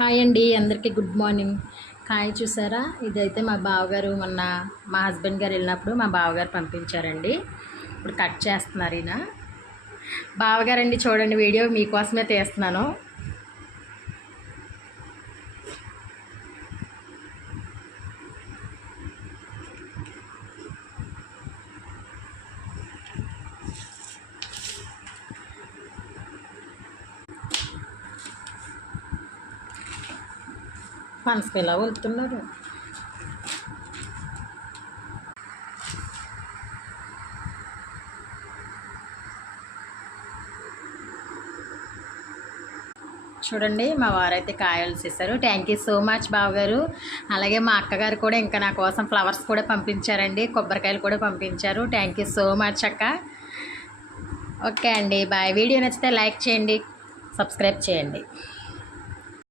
Hi అండి, అందరికీ good morning. కాయ చూసారా? ఇదైతే మా బావగారు మొన్న మా హస్బెండ్ గారు వెళ్ళినప్పుడు మా బావగారు పంపించారండి. ఇప్పుడు కట్ చేస్తున్నారు ఈయన. బావగారండి, చూడండి, వీడియో మీకోసమే తీస్తున్నాను. పనసకాయ ఇలా వెళ్తున్నారు. చూడండి, మా వారైతే కాయలు చేశారు. థ్యాంక్ యూ సో మచ్ బావగారు. అలాగే మా అక్కగారు కూడా ఇంకా నా కోసం ఫ్లవర్స్ కూడా పంపించారండి, కొబ్బరికాయలు కూడా పంపించారు. థ్యాంక్ యూ సో మచ్ అక్క. ఓకే అండి, బాయ్. వీడియో నచ్చితే లైక్ చేయండి, సబ్స్క్రైబ్ చేయండి.